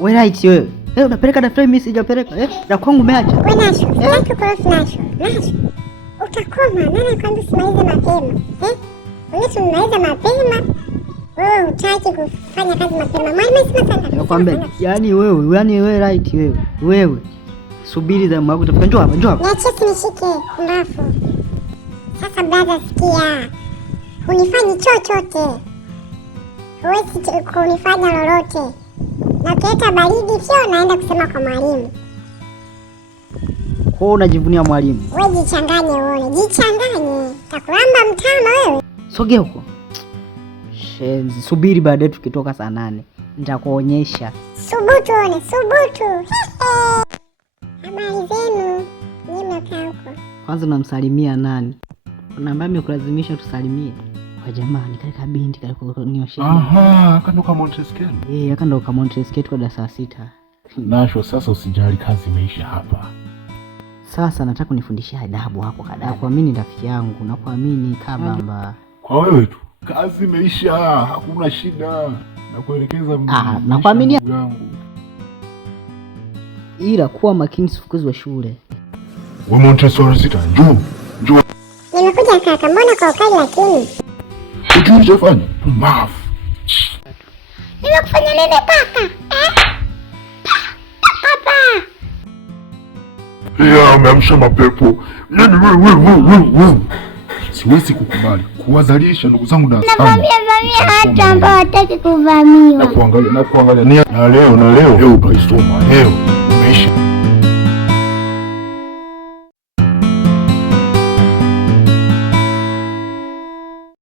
Wewe right wewe. Unapeleka daftari mimi sijapeleka. Na kwangu umeacha. Wewe Nasho, sitaki korofi Nasho. Utakoma, nani kwambia usimalize mapema? Unaweza mapema. Wewe hutaki kufanya kazi mapema. Mwalimu sema sana. Nakwambia, wewe right wewe. Wewe. Subiri zamu yako utafika. Njoo hapa. Niachie nishike mbafu. Sasa brother, sikia. Unifanyi chochote. Huwezi kunifanya lolote. Na kuleta baridi sio naenda kusema kwa mwalimu. Kwa unajivunia mwalimu. Wewe jichanganye uone. Jichanganye. Takulamba mtama wewe. Sogea huko. Shenzi, subiri baadaye tukitoka saa 8. Nitakuonyesha. Subutu one, subutu. Habari zenu. Nyinyi mnakaa huko. Kwanza unamsalimia nani? Unaambia nimekulazimisha tusalimie. Kwa jamani, kale kabinti kale kunioshia. Aha, kandoka Montesquieu. Akandoka Montesquieu kwa darasa 6. Nasho, sasa usijali, kazi imeisha hapa. Sasa nataka unifundishie adabu hapo kadada. Nakuamini rafiki yangu, nakuamini kabamba. Kwa wewe tu. Kazi imeisha, hakuna shida. Nakuelekeza nakuamini yangu. Ila kuwa makini sifukuzwe shule. Wewe Montesquieu sita, njoo. Nimekuja kaka, mbona kwa ukali lakini? Ujui chafanya? Mbafu. Nimekufanya nini paka? Papa. Ameamsha mapepo. Nani wewe? Siwezi kukubali kuwazalisha ndugu zangu na vamia hata ambao hataki kuvamiwa. Na kuangalia. Na leo utaisoma leo.